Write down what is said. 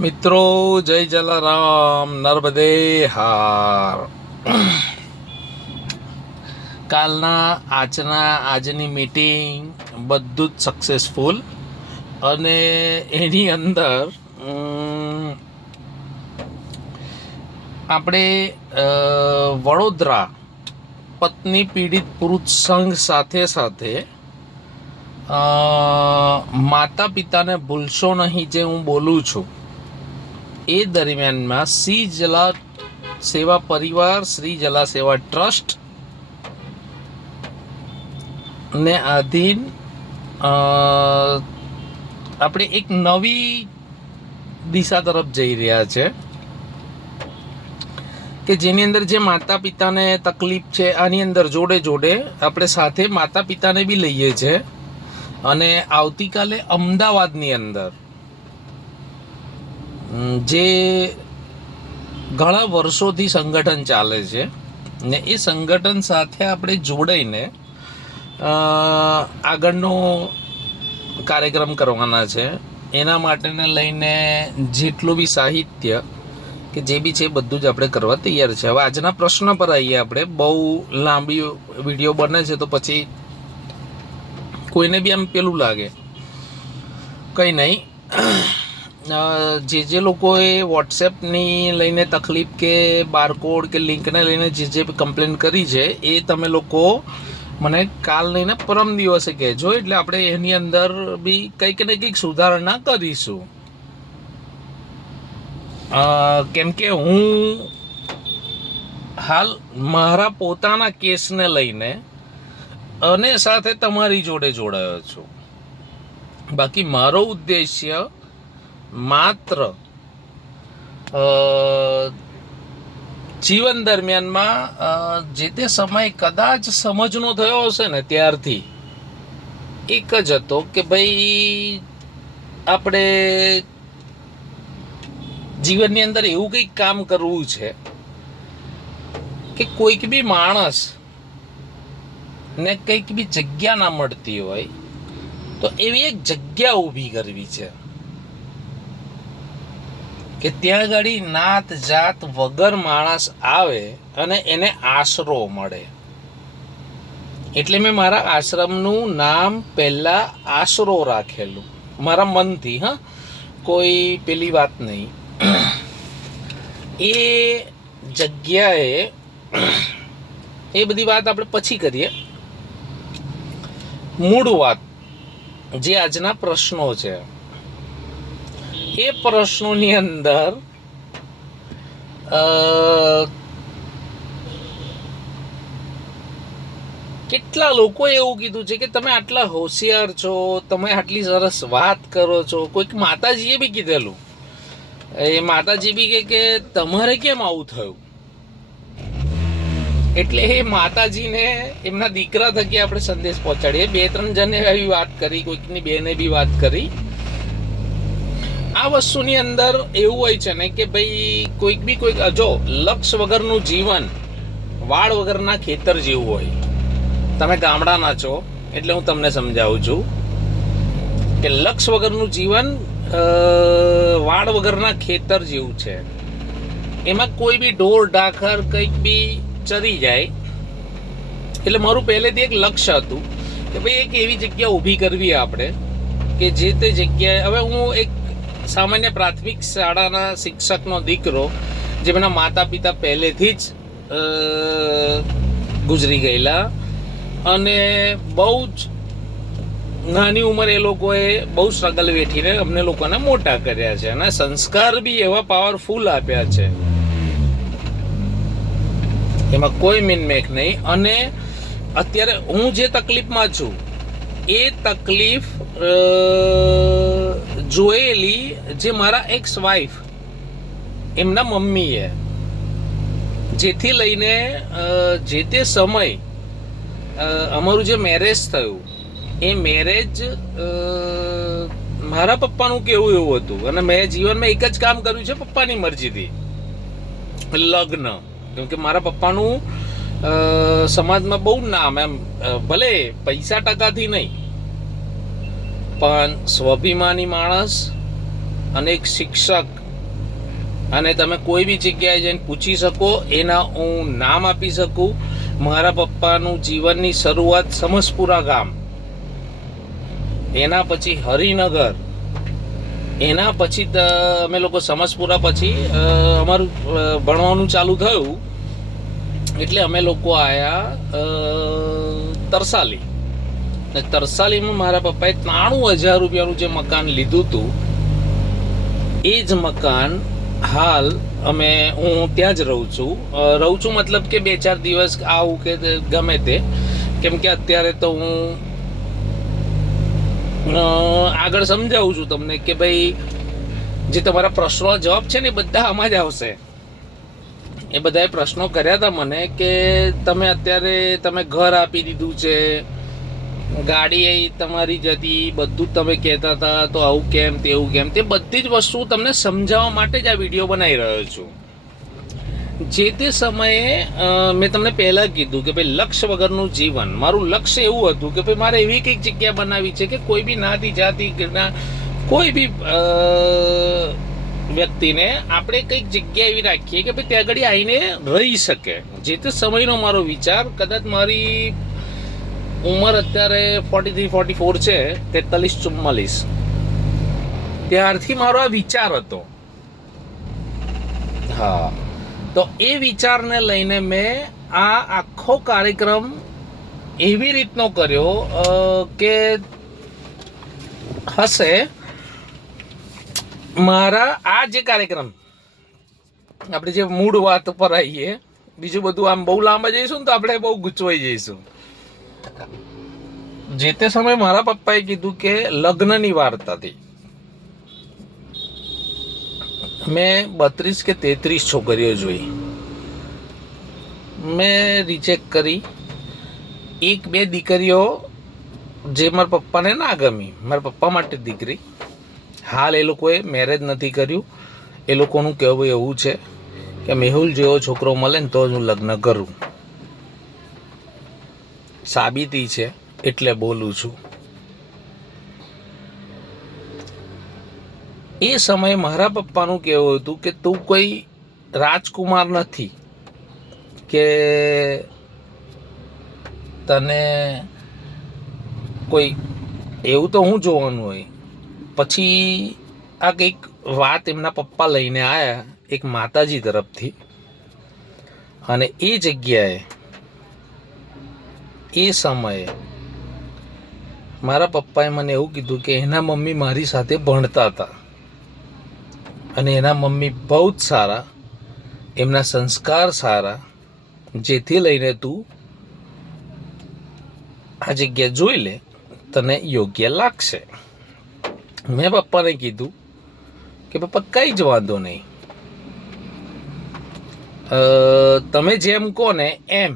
મિત્રો જય જલારામ, નર્મદે હાર. આજની મીટિંગ બધું જ સક્સેસફુલ, અને એની અંદર આપણે વડોદરા પત્ની પીડિત પુરુષ સંઘ સાથે માતા પિતાને ભૂલશો નહીં જે હું બોલું છું એ દરમિયાનમાં શ્રી જલા સેવા પરિવાર, શ્રી જલા સેવા ટ્રસ્ટ ને આધીન આપણે એક નવી દિશા તરફ જઈ રહ્યા છે કે જેની અંદર જે માતા પિતાને તકલીફ છે આની અંદર જોડે જોડે આપણે સાથે માતા પિતાને બી લઈએ છીએ. અને આવતીકાલે અમદાવાદની અંદર જે ઘણા વર્ષોથી સંગઠન ચાલે છે ને એ સંગઠન સાથે આપણે જોડાઈને આગળનો કાર્યક્રમ કરવાના છે. એના માટેને લઈને જેટલું બી સાહિત્ય કે જે બી છે બધું જ આપણે કરવા તૈયાર છે. હવે આજના પ્રશ્ન પર આવીએ આપણે. બહુ લાંબી વિડીયો બને છે તો પછી કોઈને બી આમ પેલું લાગે, કંઈ નહીં. જે લોકોએ વોટ્સએપની લઈને તકલીફ કે બારકોડ કે લિંકને લઈને જે કમ્પ્લેન કરી છે એ તમે લોકો મને કાલ નહીં ને પરમ દિવસે કહેજો, એટલે આપણે એની અંદર બી કંઈક ને કંઈક સુધારણા કરીશું. કેમ કે હું હાલ મારા પોતાના કેસને લઈને અને સાથે તમારી જોડે જોડાયો છું. બાકી મારો ઉદ્દેશ્ય માત્ર જીવન દરમિયાનમાં જે તે સમય કદાચ સમજનો થયો હશે ને ત્યારથી એક જ હતો કે ભાઈ આપણે જીવનની અંદર એવું કંઈક કામ કરવું છે કે કોઈક બી માણસ ને કંઈક બી જગ્યા ના મળતી હોય તો એવી એક જગ્યા ઊભી કરવી છે કે ત્યાં આગળ નાત જાત વગર માણસ આવે અને એને આશરો મળે. એટલે મેં મારા આશ્રમનું નામ પહેલા આશરો રાખેલું, મારા મનથી. કોઈ પેલી વાત નહીં. એ જગ્યાએ એ બધી વાત આપણે પછી કરીએ. મૂળ વાત જે આજના પ્રશ્નો છે એ પ્રશ્નોની અંદર કેટલા લોકોએ એવું કીધું છે કે તમે આટલા હોશિયાર છો, તમે આટલી સરસ વાત કરો છો. કોઈક માતાજીએ બી કીધેલું, એ માતાજી બી કે તમારે કેમ આવું થયું. એટલે એ માતાજીને એમના દીકરા થકી આપણે સંદેશ પહોંચાડીએ. 2-3 જણે એવી વાત કરી, કોઈકની બેને બી વાત કરી. આ વસ્તુની અંદર એવું હોય છે ને કે ભાઈ કોઈક જો લક્ષ વગરનું જીવન વાળ વગરના ખેતર જેવું હોય. તમે ગામડાના છો એટલે હું તમને સમજાવું છું કે લક્ષ વગરનું જીવન વાળ વગરના ખેતર જેવું છે. એમાં કોઈ બી ઢોર ઢાખર કંઈક બી ચરી જાય. એટલે મારું પહેલેથી એક લક્ષ્ય હતું કે ભાઈ એક એવી જગ્યા ઊભી કરવી આપણે કે જે તે જગ્યાએ. હવે હું એક સામાન્ય પ્રાથમિક શાળાના શિક્ષકનો દીકરો, જેમના માતા પિતા પહેલેથી જ ગુજરી ગયેલા અને બહુ જ નાની ઉંમરે એ લોકોએ બહુ સ્ટ્રગલ વેઠીને અમને લોકોને મોટા કર્યા છે અને સંસ્કાર બી એવા પાવરફુલ આપ્યા છે, એમાં કોઈ મિનમેક નહીં. અને અત્યારે હું જે તકલીફમાં છું એ તકલીફ જોયેલી જે મારા એક્સ વાઇફ એમના મમ્મીએ, જેથી લઈને જે તે સમય અમારું જે મેરેજ થયું એ મેરેજ મારા પપ્પાનું કેવું એવું હતું અને મેં જીવનમાં એક જ કામ કર્યું છે પપ્પાની મરજીથી, લગ્ન. કેમ કે મારા પપ્પાનું સમાજમાં બહુ નામ, એમ ભલે પૈસા ટકાથી નહીં પણ સ્વાભિમાની માણસ અને એક શિક્ષક અને તમે કોઈ બી જગ્યાએ જઈને પૂછી શકો, એના હું નામ આપી શકું. મારા પપ્પાનું જીવનની શરૂઆત સમસપુરા ગામ, એના પછી હરિનગર, એના પછી અમે લોકો સમસપુરા પછી અમારું ભણવાનું ચાલુ થયું, એટલે અમે લોકો આવ્યા તરસાલી. ને તરસાલીમાં મારા પપ્પાએ 93,000 રૂપિયાનું જે મકાન લીધું હતું, એ જ મકાન હાલ હું ત્યાં જ રહું છું. મતલબ કે 2-4 દિવસ આવું કે ગમે તે, કેમ કે અત્યારે તો હું આગળ સમજાવું છું તમને કે ભાઈ જે તમારા પ્રશ્નો જવાબ છે ને એ બધા આમાં જ આવશે. એ બધાએ પ્રશ્નો કર્યા હતા મને કે તમે ઘર આપી દીધું છે, ગાડી તમારી જતી, બધું જ તમે કહેતા હતા, તો આવું કેમ તેવું કેમ, તે બધી જ વસ્તુ તમને સમજાવવા માટે જ આ વિડીયો બનાવી રહ્યો છું. જે તે સમયે મેં તમને પહેલાં કીધું કે ભાઈ લક્ષ્ય વગરનું જીવન, મારું લક્ષ્ય એવું હતું કે ભાઈ મારે એવી કંઈક જગ્યા બનાવી છે કે કોઈ બી નાતી જાતિના કોઈ બી વ્યક્તિને આપણે કંઈક જગ્યા એવી રાખીએ કે ભાઈ ત્યાં આગળ આવીને રહી શકે. જે તે સમયનો મારો વિચાર, કદાચ મારી ઉંમર અત્યારે 43-44 છે, 43-44, ત્યારથી મારો આ વિચાર હતો. હા, તો એ વિચારને લઈને મેં આ આખો કાર્યક્રમ એવી રીતનો કર્યો કે હશે મારા આ જે કાર્યક્રમ, આપણે જે મૂળ વાત ઉપર આવીએ, બીજું બધું આમ બહુ લાંબા જઈશું ને તો આપણે બહુ ગૂંચવાઈ જઈશું. જે તે સમયે મારા પપ્પાએ કીધું કે લગ્નની વાર્તા હતી. મેં 32 કે 33 છોકરીઓ જોઈ, મેં રિજેક્ટ કરી. 1-2 દીકરીઓ જે મારા પપ્પાને ના ગમી, મારા પપ્પા માટે દીકરી, હાલ એ લોકોએ મેરેજ નથી કર્યું. એ લોકોનું કહેવું એવું છે કે મેહુલ જેવો છોકરો મળે ને તો જ હું લગ્ન કરું. સાબિતી છે એટલે બોલું છું. એ સમયે મારા પપ્પાનું કહેવું હતું કે તું કોઈ રાજકુમાર નથી કે તને કોઈ એવું તો હું જોવાનું હોય. પછી આ કંઈક વાત એમના પપ્પા લઈને આવ્યા એક માતાજી તરફથી, અને એ જગ્યાએ એ સમયે મારા પપ્પાએ મને એવું કીધું કે એના મમ્મી મારી સાથે ભણતા હતા અને એના મમ્મી બહુ જ સારા, એમના સંસ્કાર સારા, જેથી લઈને તું આ જગ્યા જોઈ લે, તને યોગ્ય લાગશે. મેં પપ્પાને કીધું કે પપ્પા કંઈ જ વાંધો નહીં, તમે જેમ કહો ને એમ.